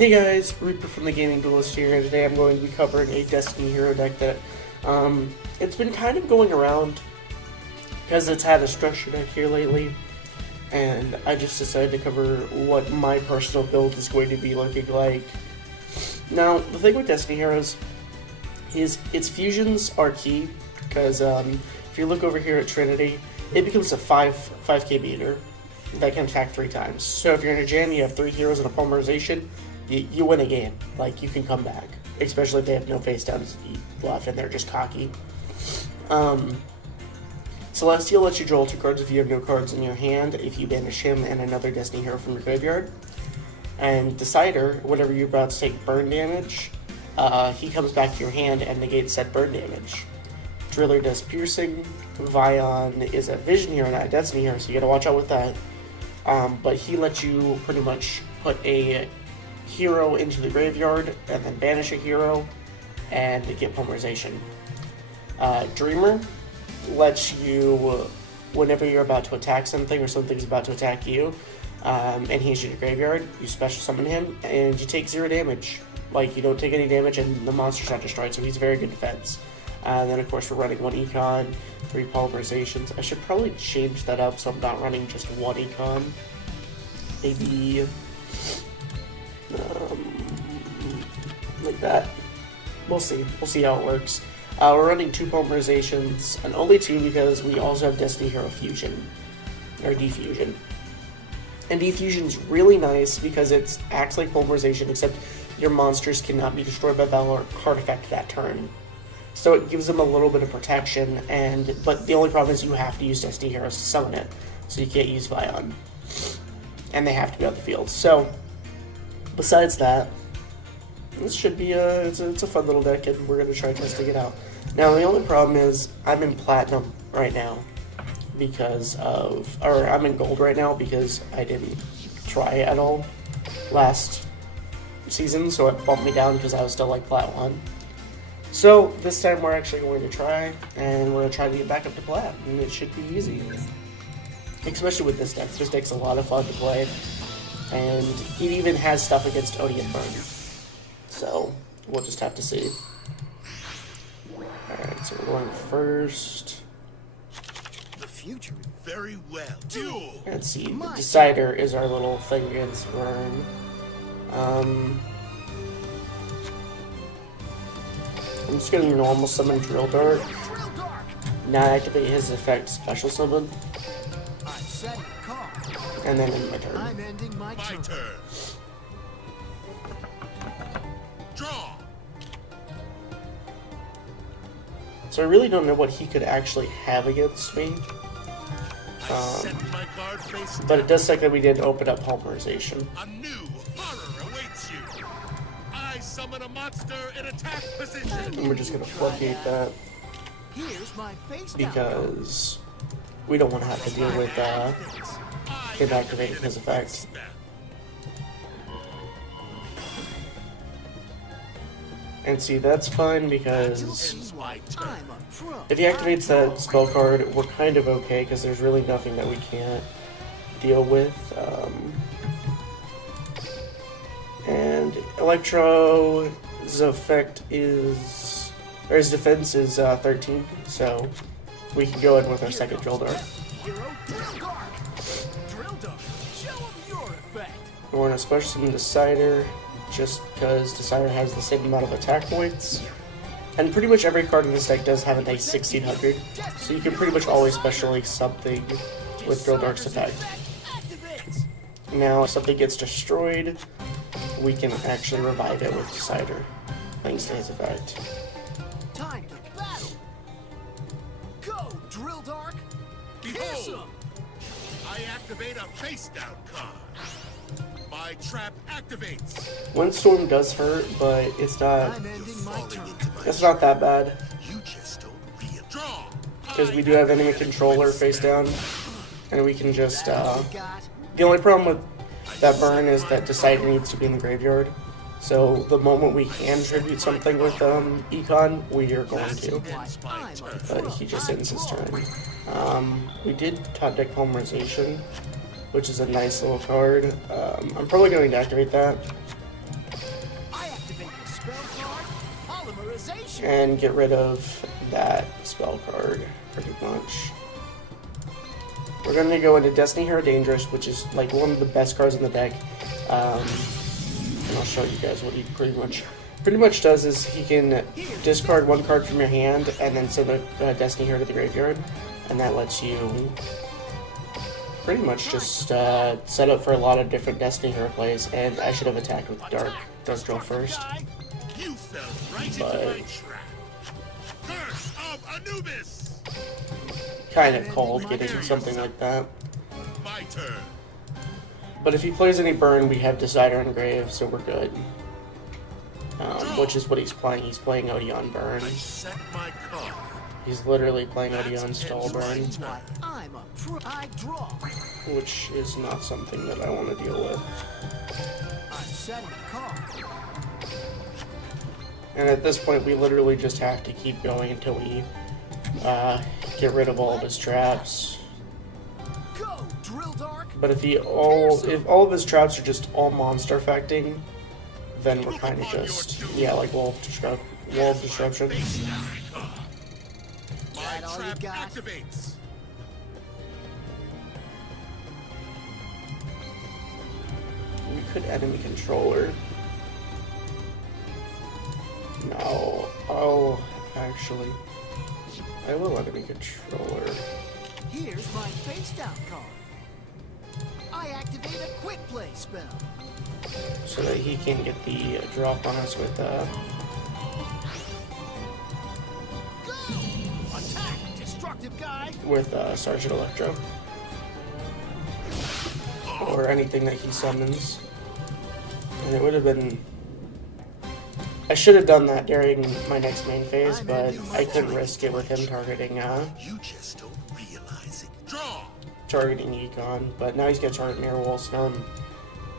Hey guys, Reaper from the Gaming Duelist here, and today I'm going to be covering a Destiny Hero deck that, it's been kind of going around because it's had a structure deck here lately, and I just decided to cover what my personal build is going to be looking like. Now, the thing with Destiny Heroes is its fusions are key, because if you look over here at Trinity, it becomes a 5k beater that can attack 3 times. So if you're in a jam, you have 3 heroes and a polymerization, you win a game. Like, you can come back, especially if they have no face downs left and they're just cocky. Celestial lets you draw 2 cards if you have no cards in your hand, if you banish him and another Destiny hero from your graveyard. And Decider, whenever you're about to take burn damage, he comes back to your hand and negates said burn damage. Driller does piercing. Vion is a vision hero, not a Destiny hero, so you gotta watch out with that. But he lets you pretty much put a hero into the graveyard and then banish a hero and get polymerization. Dreamer lets you, whenever you're about to attack something or something's about to attack you, and he's in your graveyard, you special summon him and you take 0 damage. Like, you don't take any damage and the monster's not destroyed, so he's very good defense. And then of course we're running 1 econ, 3 polymerizations. I should probably change that up so I'm not running just 1 econ. Maybe like that. We'll see how it works. We're running 2 polymerizations, and only 2 because we also have Destiny Hero Fusion, or Defusion. And Defusion's really nice because it acts like polymerization, except your monsters cannot be destroyed by battle or card effect that turn. So it gives them a little bit of protection, but the only problem is you have to use Destiny Heroes to summon it, so you can't use Vion. And they have to be on the field. So, besides that, this should be it's a fun little deck, and we're going to try testing it out. Now, the only problem is I'm in Platinum right now I'm in Gold right now because I didn't try at all last season, so it bumped me down because I was still like Plat 1. So, this time we're actually going to try, and we're going to try to get back up to Plat, and it should be easy. Especially with this deck. This deck's a lot of fun to play, and it even has stuff against Odie and Burn. So, we'll just have to see. Alright, so we're going first. The future very well. Duel. Let's see. The Decider is our little thing against Burn. I'm just going to normal summon Drill Dart. Now activate his effect special summon. And then end my turn. I'm ending my turn. Draw. So I really don't know what he could actually have against me. But it does say that we did open up polymerization. A new horror awaits you. I summon a monster in attack position. And we're just gonna floodgate that because we don't want to have to deal with him activating his effect. And see, that's fine because if he activates that spell card, we're kind of okay because there's really nothing that we can't deal with. And Electro's effect is, or his defense is 13, so we can go in with our second Drill Dart. We're going to special summon Decider, just because Decider has the same amount of attack points. And pretty much every card in this deck does have a nice 1600, so you can pretty much always special something with Drill Dart's effect. Now, if something gets destroyed, we can actually revive it with Decider, thanks to his effect. Time to battle. Go, Drill Dark. Behold, I activate a face down card. My trap activates. Windstorm does hurt, but it's not that bad. You just don't draw. Because we do have enemy controller face down, and we can just the only problem with that burn is that Decider needs to be in the graveyard. So the moment we can tribute something with econ, we are going to. But he just ends his turn. We did top deck polymerization, which is a nice little card. I'm probably going to activate that. and get rid of that spell card, pretty much. We're going to go into Destiny Hero Dangerous, which is like one of the best cards in the deck. And I'll show you guys what he pretty much does is he can discard one card from your hand and then send a Destiny Hero to the graveyard, and that lets you pretty much just set up for a lot of different Destiny Hero plays. And I should have attacked with Dark Duel first, You fell right into but my trap. Curse of Anubis. kind of cold getting something like that. My turn. But if he plays any burn, we have Decider Engrave, so we're good. Which is what he's playing. He's playing Odeon Burn. I set my card. He's literally playing Odeon Stall Burn, I draw. which is not something that I want to deal with. I'm setting a card. And at this point, we literally just have to keep going until we get rid of all of his traps. Go, Drill Dark. But if all of his traps are just all monster affecting, then we're kind of just like Wolf Disruption. My all you trap got? activates. We could enemy controller. No. Oh, actually, I will enemy controller. Here's my face down card. I activate a quick play spell. So that he can get the drop on us with Go! Attack, destructive guy. Sergeant Electro. Or anything that he summons. And it would have been... I should have done that during my next main phase, but I couldn't risk it with him targeting You just don't realize it. Draw. targeting Econ. But now he's got target Mirror Wall, so now I'm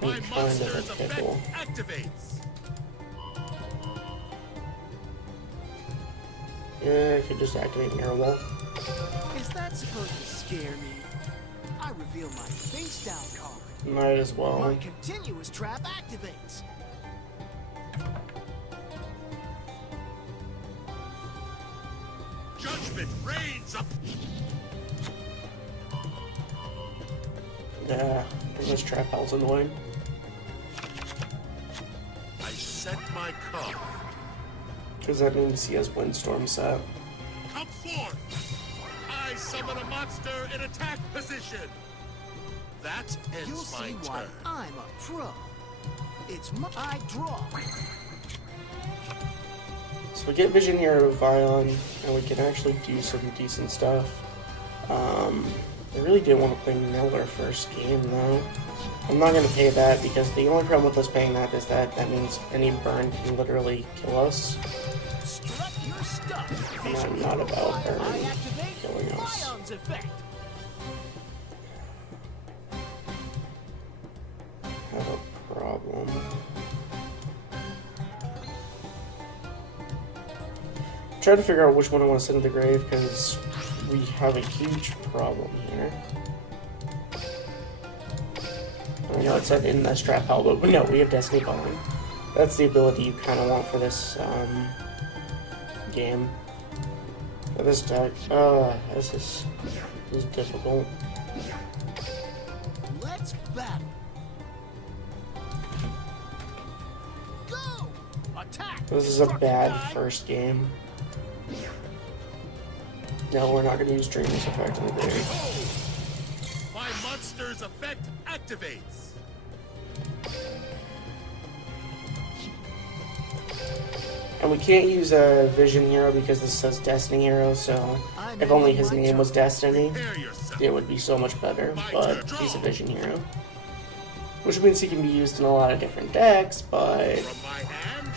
My kind of monster's a effect pickle. activates. Yeah, I could just activate Mirror Wall. Is that supposed to scare me? I reveal my face down card. Might as well. My continuous trap activates. Judgment reigns up. Yeah, this trap hell's annoying. I set my card. Because that means he has Windstorm set. Come forth. I summon a monster in attack position. That You'll ends my see why turn. I'm a pro. It's my I draw. So we get Vision Hero Vion, and we can actually do some decent stuff. I really didn't want to play Miller first game, though. I'm not going to pay that, because the only problem with us paying that is that means any burn can literally kill us. Strut your stuff. And I'm not about burn I activate killing us. Vion's effect. Have a problem. I'm trying to figure out which one I want to send to the grave, because we have a huge problem here. I know it said in the strap hell, but no, we have Destiny Bone. That's the ability you kind of want for this game. For this deck, this is difficult. Let's battle. Go! Attack! This is a Destructive bad guy. first game. No, we're not going to use Dreamer's Effect in the grave. My monster's effect activates. And we can't use a Vision Hero because this says Destiny Hero, so if only his name was Destiny, Prepare yourself. it would be so much better, but he's a Vision Hero. Which means he can be used in a lot of different decks, but From my hand,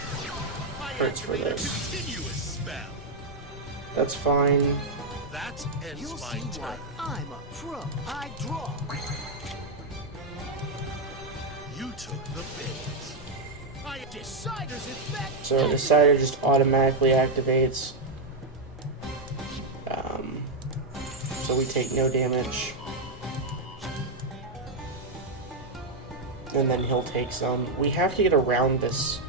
I hurts for activate a this. continuous spell. That's fine. That ends You'll my see why turn. I'm a pro. I draw. You took the bait. I Decider's effect. So Decider just automatically activates. So we take no damage. And then he'll take some. We have to get around this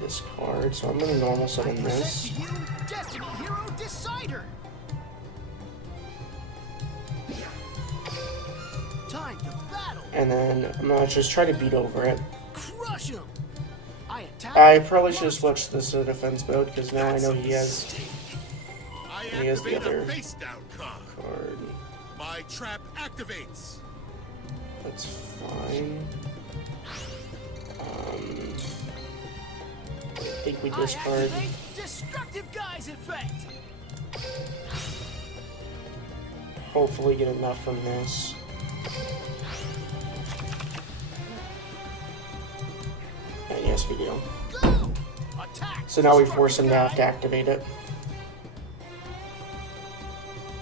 discard, so I'm gonna normal summon this. To you, Destiny Hero Decider. Time to battle. And then I'm gonna just try to beat over it. Crush him. I attack. I probably should have switched this to defense mode because now I know he has I He has the activate other a face down card. card. My trap activates. That's fine. I think we I discard. activate Destructive Guy's effect. Hopefully get enough from this. And yes, we do. Go. Attack. So now we force Destructive him to have to Guy. activate it.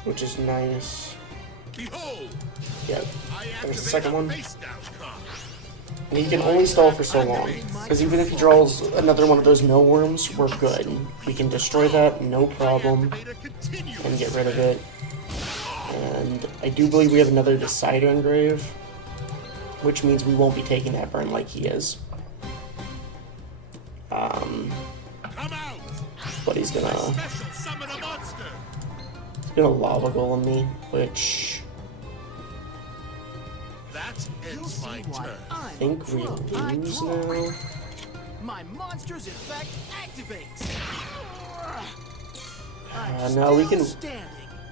Which is nice. Behold, Yeah. I There's the activate second a one. face down card. And he can only stall for so long. Because even if he draws another one of those millworms, we're good. We can destroy that, no problem, Activate a continuous and get rid of it. And I do believe we have another Decider engrave, which means we won't be taking that burn like he is. Come out. But he's gonna Special summon a monster. lava golem me, which That You'll ends see my why turn. I I'm think a we pro. I lose draw. now. My monster's effect activates. No, we can. Standing.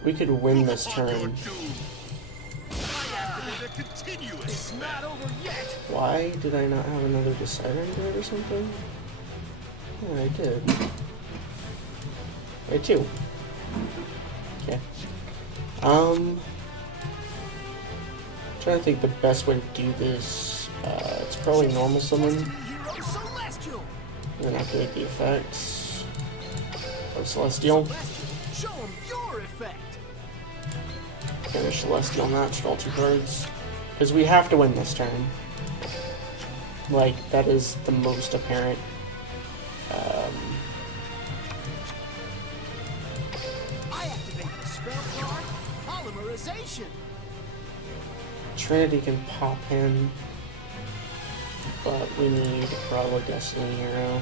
We could win this Upon your turn. doom. I activate a continuous It's not spell. over yet. Why did I not have another Decider engrave or something? Yeah, I did. I had two. Okay. Trying to think the best way to do this. It's probably normal summon. Destiny Hero Celestial. And then activate the effects of Celestial. Celestial. Show him your effect. Finish Celestial match, draw 2 cards. Because we have to win this turn. Like, that is the most apparent. I activate the spell card Polymerization. Trinity can pop him. But we need probably Destiny Hero.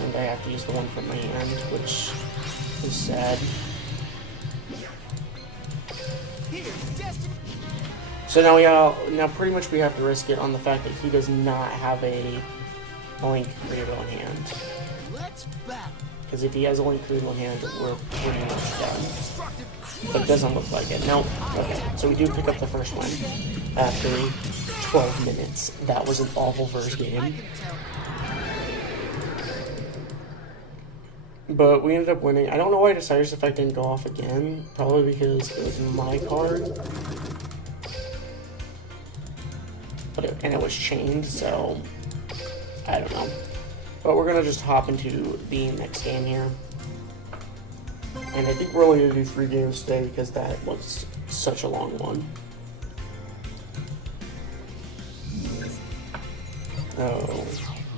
And I have to use the one from my hand, which is sad. Here's Destiny. So now pretty much we have to risk it on the fact that he does not have a Link Creator in hand. Let's battle. Because if he has a Link Creator in hand, we're pretty much done. Destructive But it doesn't look like it. Nope. Okay, so we do pick up the first one after 12 minutes. That was an awful first I game. can tell. But we ended up winning. I don't know why Decider's effect didn't go off again. Probably because it was my card. And it was chained, so I don't know. But we're gonna just hop into the next game here. And I think we're only gonna do 3 games today because that was such a long one. Oh,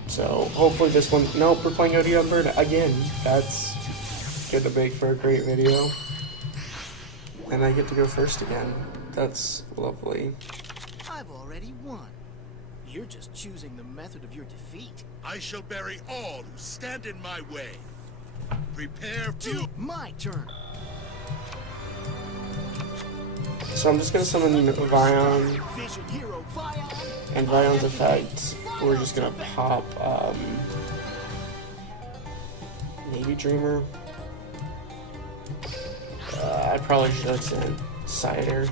so hopefully this one. Nope, we're playing OD on Bird again. That's gonna make for a great video. And I get to go first again. That's lovely. I've already won. You're just choosing the method of your defeat. I shall bury all who stand in my way. Prepare to. My turn. So I'm just gonna summon Vion Vision Hero Vion. and Vion's effect. We're just gonna pop maybe Dreamer. I probably should have sent Cider.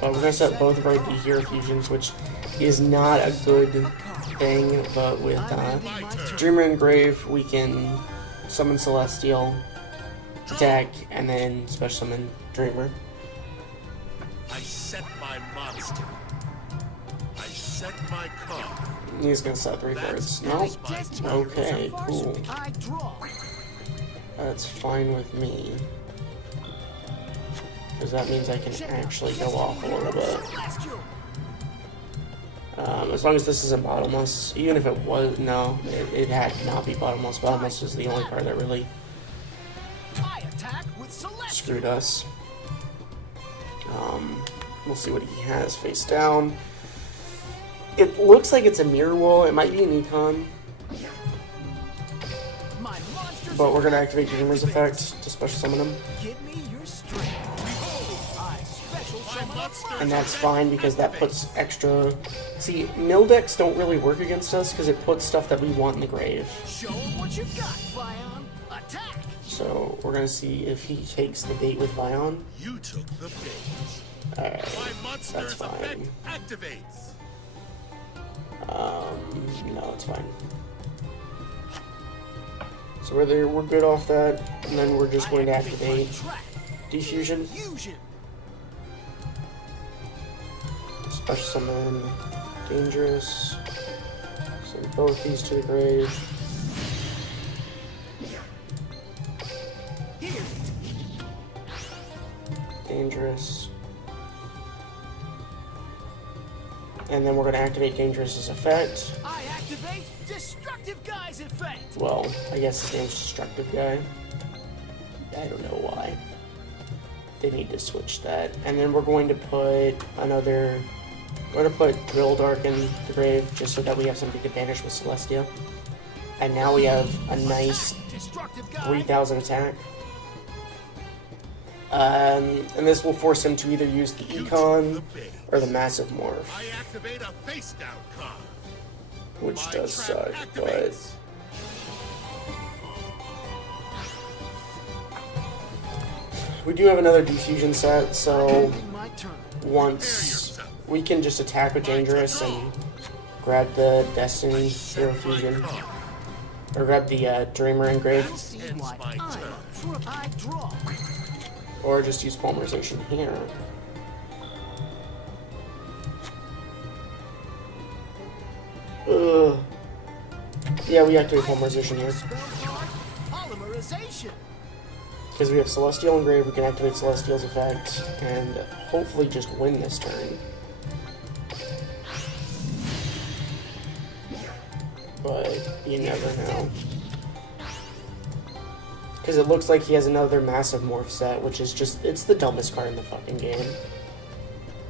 But we're gonna set both of our Hero Fusions, which is not a good thing, but with Dreamer Engrave we can summon Celestial, attack, and then special summon Dreamer. I set my monster. I set my card. He's gonna set 3 cards. No? Destiny Okay, Heroes are cool. varsity. I draw. That's fine with me. Because that means I can actually go off a little bit. Celestial. As long as this isn't bottomless. Even if it was, no, it had to not be bottomless. Bottomless was the only card that really I attack with Celestial. screwed us. We'll see what he has face down. It looks like it's a mirror wall. It might be an econ. My monsters But we're gonna activate effect Dreamer's effect to special summon him. Give me your strength. I special summon a monster. And that's fine because that puts extra... See, mill decks don't really work against us because it puts stuff that we want in the grave. Show him what you got, Vion. Attack. So we're gonna see if he takes the bait with Vion. You took the bait. Alright, My monster's that's fine. effect activates. No, it's fine. So we're good off that, and then we're just going to activate Defusion. Fusion. Special summon Dangerous. Send both these to the grave. Here. Dangerous. And then we're going to activate Dangerous's effect. I activate Destructive Guy's effect. Well, I guess his name's Destructive Guy. I don't know why. They need to switch that. And then we're going to put another... We're going to put Drill Dark in the grave just so that we have something to banish with Celestia. And now we have a nice 3,000 attack. And this will force him to either use the Econ or the Massive Morph, I activate a face down card. which My does trap suck, but activates. we do have another Defusion set, so Ending my turn. once we can just attack with Dangerous and grab the Destiny Hero Fusion, or grab the Dreamer Engrave, I'll see why I draw. or just use Polymerization here. Ugh. Yeah, we activate Polymerization here. Spell card, Polymerization. Because we have Celestial Engrave, we can activate Celestial's effect, and hopefully just win this turn. But you never know. Because it looks like he has another Massive Morph set, which is just, it's the dumbest card in the fucking game.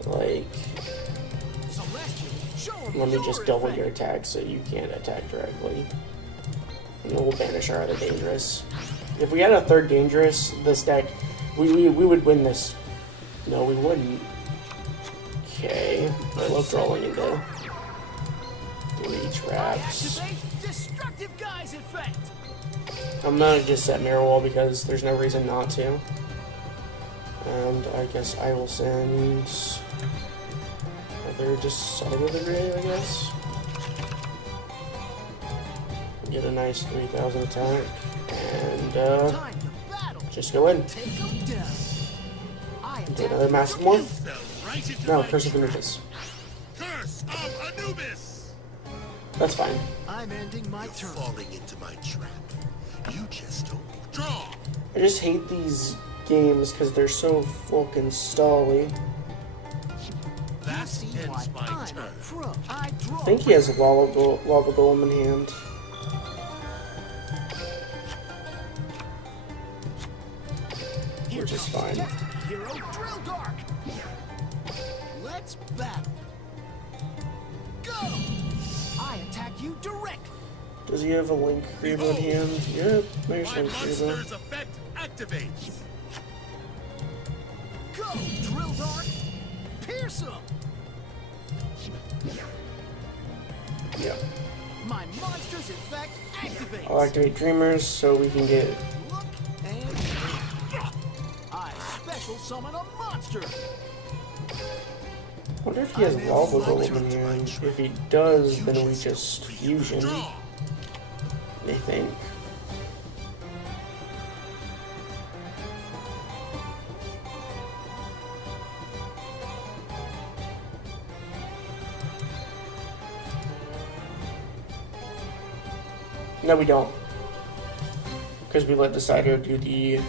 Like, Celestial, show him let me your just double effect. your attack so you can't attack directly. And then we'll banish our other Dangerous. If we had a third Dangerous, this deck, we would win this. No, we wouldn't. Okay, I love drawing into 3 traps. Activate Destructive Guy's effect. I'm gonna just set Mirror Wall because there's no reason not to. And I guess I will send another Decider of the Grave, I guess. Get a nice 3,000 attack. And Time to battle. just go in. Take him down. I Do attack another Massive Morph. Fell right into No, my Curse of trap. Anubis. Curse of Anubis. That's fine. I'm ending my You're turn. falling into my trap. You just don't draw. I just hate these games because they're so fucking stally. That See why ends my I'm turn. a pro. I draw. I think he has Lava Golem in hand. Here which is comes fine. Destiny Hero Drill Dark. Let's battle. Go. I attack you directly. Does he have a Link Creeper in hand? Yep, there's My Link Creeper. monster's effect activates. Go, Drill Dark. Pierce him. Yeah. My monster's effect activates. I'll activate Dreamers so we can get... Look and I special summon a monster. I wonder if he has Lava Golem in hand. If he does, then we just Fusion, Draw. I think. No, we don't. Because we let Decider do the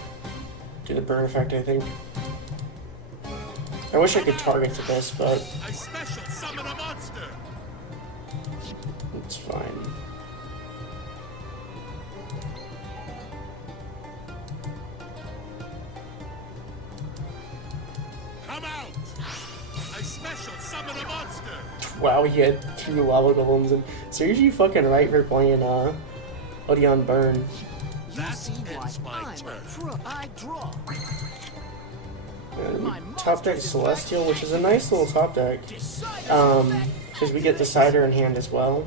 burn effect, I think. I wish I could target to this, but I special summon a monster. it's fine. Come out. I special summon a monster. Wow, he had 2 lava golems, and seriously, fucking right for playing Odeon Burn. That See why ends my I'm turn. a pro. I draw. Top deck Celestial, which is a nice little top deck. Deciders Because we get Decider in hand as well.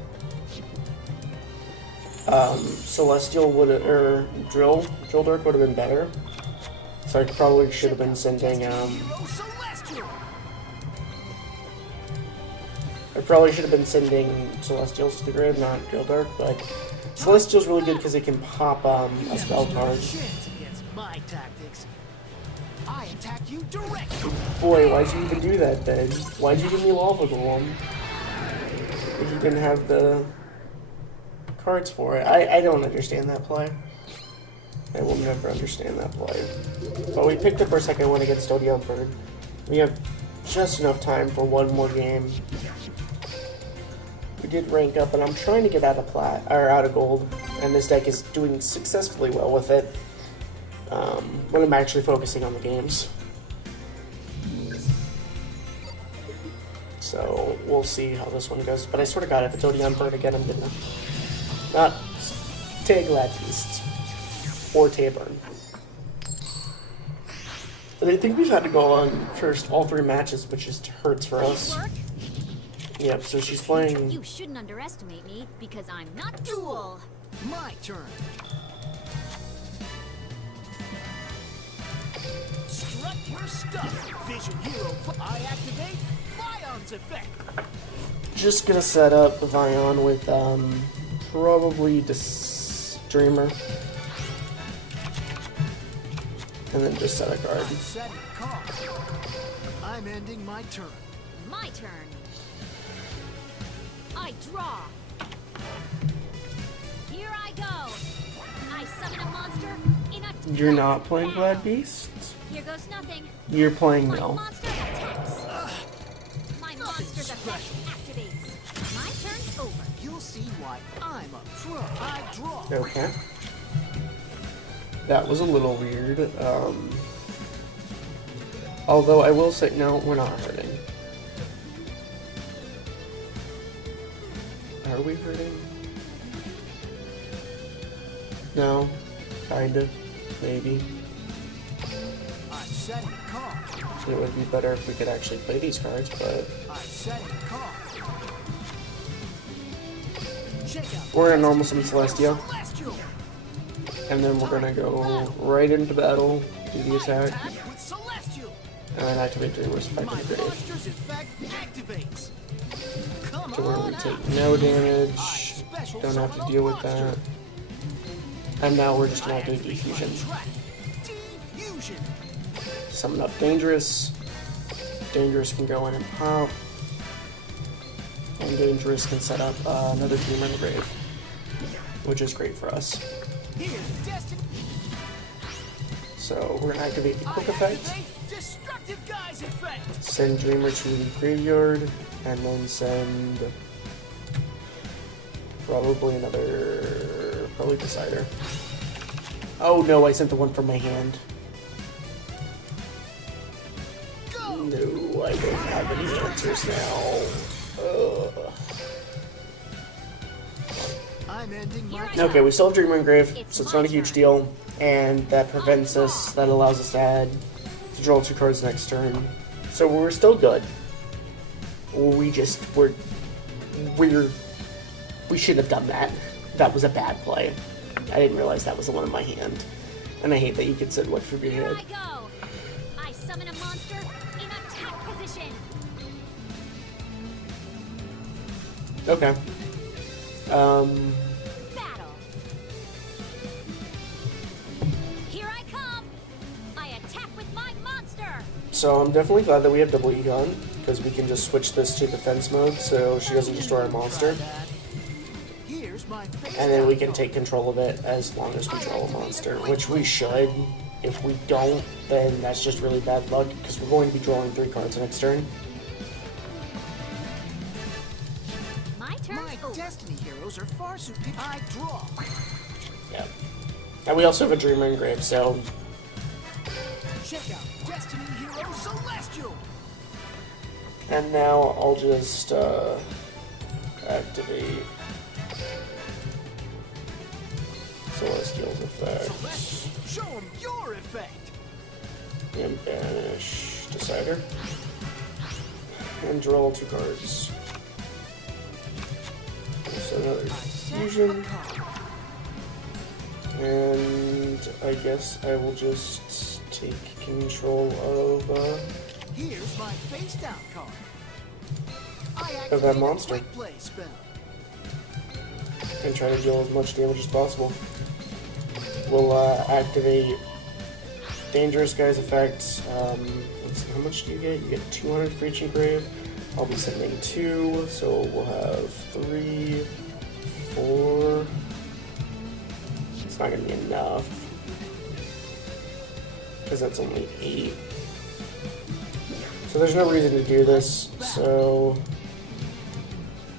Celestial would, or Drill Dirk would have been better. So I probably should have been sending, Celestial. I probably should have been sending Celestials to the grid, not Drill Dirk, but Celestial's really good because it can pop a spell card. Chance against my tactics. I attack you directly. Boy, why'd you even do that then? Why'd you give me Lava Golem? If you didn't have the cards for it. I don't understand that play. I will never understand that play. But we picked up our second one against Odeon Bird. We have just enough time for one more game. We did rank up, and I'm trying to get out of out of gold, and this deck is doing successfully well with it. When I'm actually focusing on the games. So we'll see how this one goes. But I swear to God, if it's Odeon Bird again, I'm gonna not take Latchist or Taburn. But I think we've had to go on first all 3 matches, which just hurts for us. Yep, so she's playing. You shouldn't underestimate me because I'm not Duel. My turn. Strut your stuff. Vision Hero. I activate Vion's effect. Just gonna set up Vion with probably Dreamer. And then just set a card. I'm setting card. I'm ending my turn. My turn. I draw. Here I go. I summon a monster in a. You're not playing Glad Beast? Here goes nothing. You're playing My no. monster attacks. My monster's effect activates. My turn's over. You'll see why I'm a pro. I draw. Okay. That was a little weird. Although I will say, no, we're not hurting. Are we hurting? No. Kinda. Maybe. I'm setting card. It would be better if we could actually play these cards, but I'm setting card. Check out. we're gonna normal summon Celestia, Celestial. and then we're gonna go right into battle, do the attack, Attack with Celestial. and then activate Dreamer's Effect My in the grave. monster's effect activates. Come To where we on take out. no damage, don't have to deal with that. And now we're just gonna activate Diffusion. Diffusion. Summon up Dangerous. Dangerous can go in and pop. And Dangerous can set up another Dreamer in the grave, which is great for us. Here's Destiny. So we're gonna activate the Quick Effect, Activate Destructive Guy's effect. send Dreamer to the graveyard, and then send probably Decider. Oh no, I sent the one from my hand. Go. No, I don't have any answers now. Ugh. I'm ending my Okay, we still have Dreamer Engrave, so it's not a huge deal, and that prevents us, that allows us to draw 2 cards next turn. So we're still good. We shouldn't have done that. That was a bad play. I didn't realize that was the one in my hand. And I hate that you could send one from your Here hand. I go. I summon a monster in attack position. Okay. Battle. Here I come. I attack with my monster. So I'm definitely glad that we have double Egon, because we can just switch this to defense mode so she doesn't destroy our monster. Here's my face. And then we can take control of it as long as we draw a monster, which we should. If we don't, then that's just really bad luck, because we're going to be drawing 3 cards next turn. My turn. My Destiny heroes are far superior. I draw. Yeah. And we also have a Dreamer Engrave, so Check out Destiny Hero Celestial. And now I'll just activate Celestial's effect Celestial, show him your effect. and banish Decider. And draw 2 cards. So another I set a fusion. card. And I guess I will just take control of Here's my face down card. I that activate a monster. quick play spell. And try to deal as much damage as possible. We'll activate Dangerous Guy's effects. Let's see, how much do you get? You get 200 for each engrave. I'll be sending 2, so we'll have 3, 4. It's not gonna be enough because that's only 8. So there's no reason to do this. So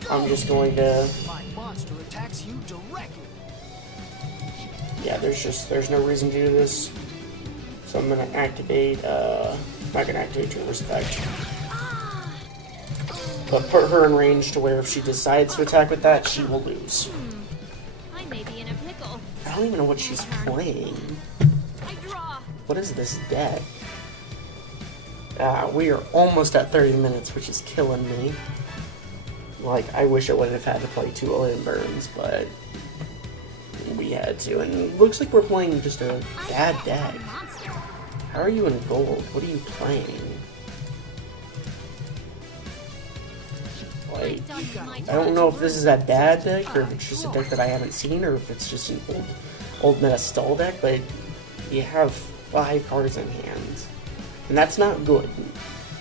I'm just going to. My monster attacks you directly. Yeah, there's no reason to do this. So I'm gonna activate. Not gonna activate Dreamer's effect, but put her in range to where if she decides to attack with that, she will lose. I may be in a pickle. I don't even know what she's playing. I draw. What is this deck? We are almost at 30 minutes, which is killing me. Like, I wish I wouldn't have had to play 2 Odin Burns, but we had to. And it looks like we're playing just a bad deck. Monster. How are you in gold? What are you playing? Like, Done with my I turn. don't know if this is a bad deck, or if it's just a deck that I haven't seen, or if it's just an old meta stall deck, but you have 5 cards in hand. And that's not good.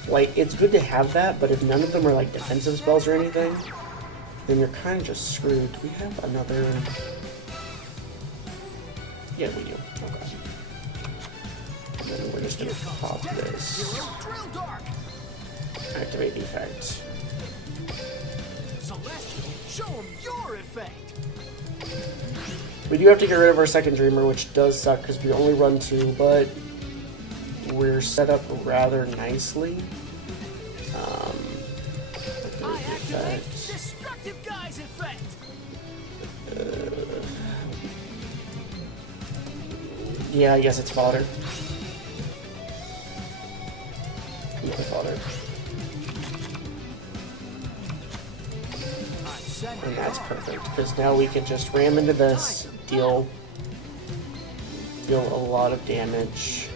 Like, it's good to have that, but if none of them are like defensive spells or anything, then you're kind of just screwed. Do we have another? Yeah, we do. Okay. And then we're just gonna pop this. Hero Drill Dark. Activate the effect. Celestial, show him your effect. We do have to get rid of our second Dreamer, which does suck because we only run 2, but we're set up rather nicely. I activate Destructive Guy's effect. Yeah, I guess it's fodder. Another fodder. I set And that's perfect, because now we can just ram into this, deal a lot of damage.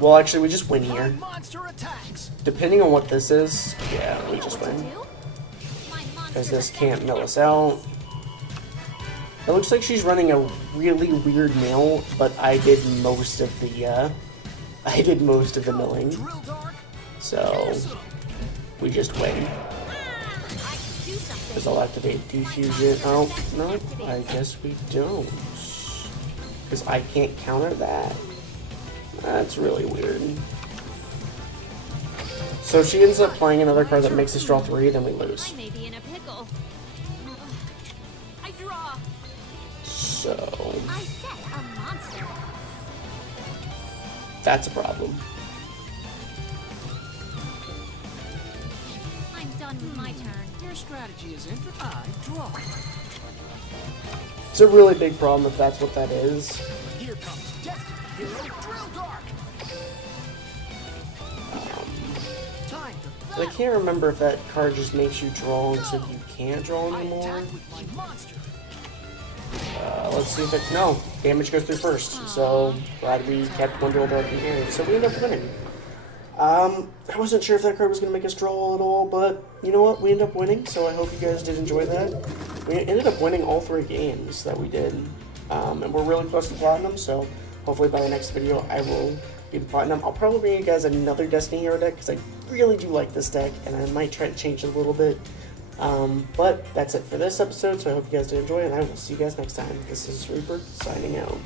Well, actually, we just win my here. monster attacks. Depending on what this is, yeah, we just What to win. do? My Because monster's this effect can't mill us out. It looks like she's running a really weird mill, but I did most of the milling, Drill Dark. so we just win. I can do something. Because I'll activate Defusion. Oh, no, I guess we don't. Because I can't counter that. That's really weird. So if she ends up playing another card that makes us draw 3, then we lose. I may be in a pickle. I draw. So I set a monster. that's a problem. I'm done with my turn. Your strategy is interesting. I draw. It's a really big problem if that's what that is. Here comes Destiny Hero Drill Dark. Time to I battle. can't remember if that card just makes you draw until you can't draw I anymore. attack with my monster. Let's see if it... No, damage goes through first. So, glad we kept one dual dark in here. So we end up winning. I wasn't sure if that card was going to make us draw at all, but you know what? We ended up winning, so I hope you guys did enjoy that. We ended up winning all 3 games that we did. And we're really close to platinum, so hopefully by the next video I will be platinum. I'll probably bring you guys another Destiny Hero deck, because I really do like this deck, and I might try to change it a little bit. But that's it for this episode, so I hope you guys did enjoy, and I will see you guys next time. This is Reaper, signing out.